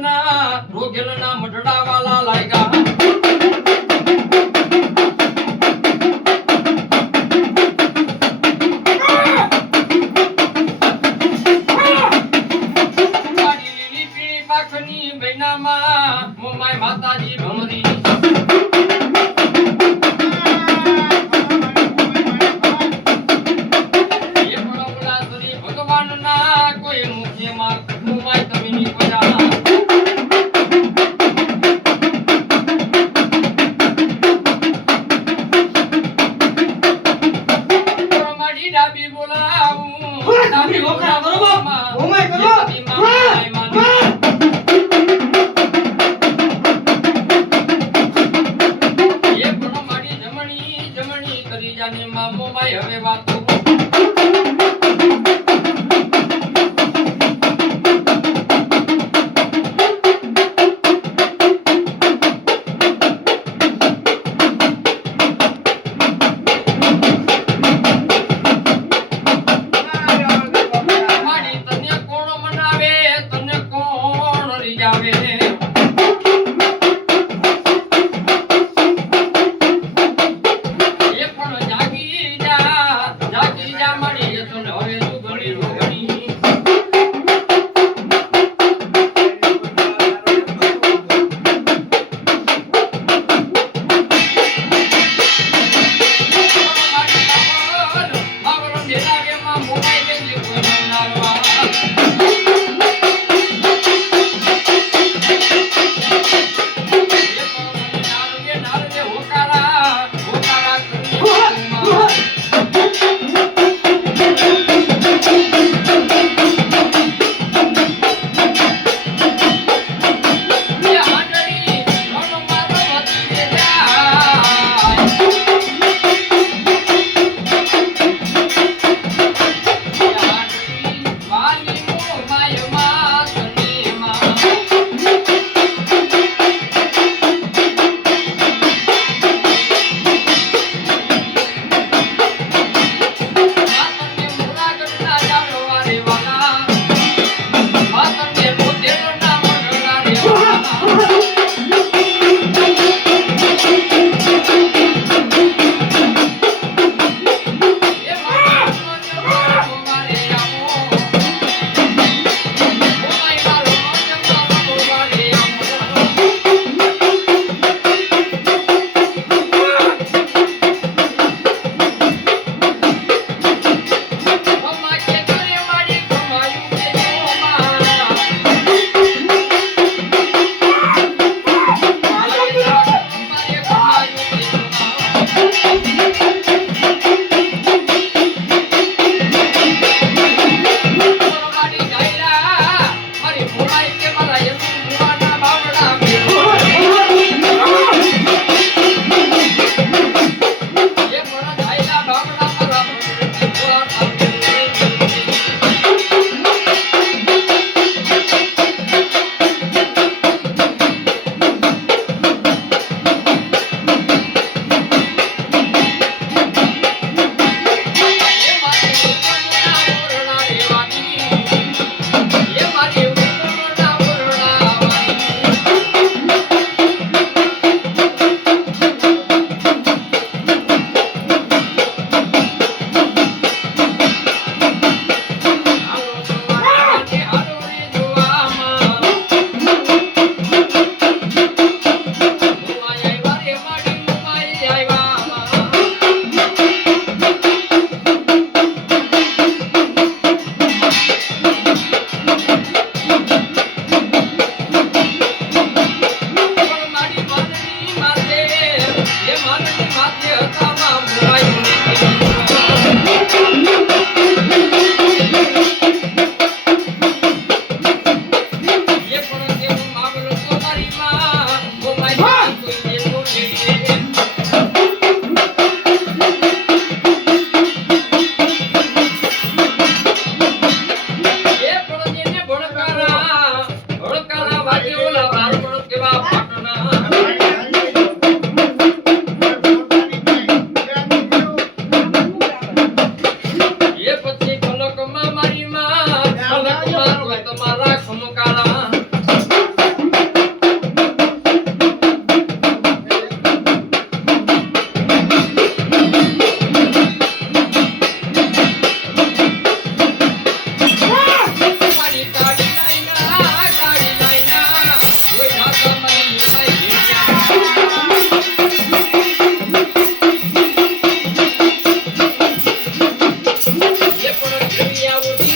રોગેલના રોગેલના મઢડા વાલા લાગ્યા માતાજી ભમરી Thank you. Hallelujah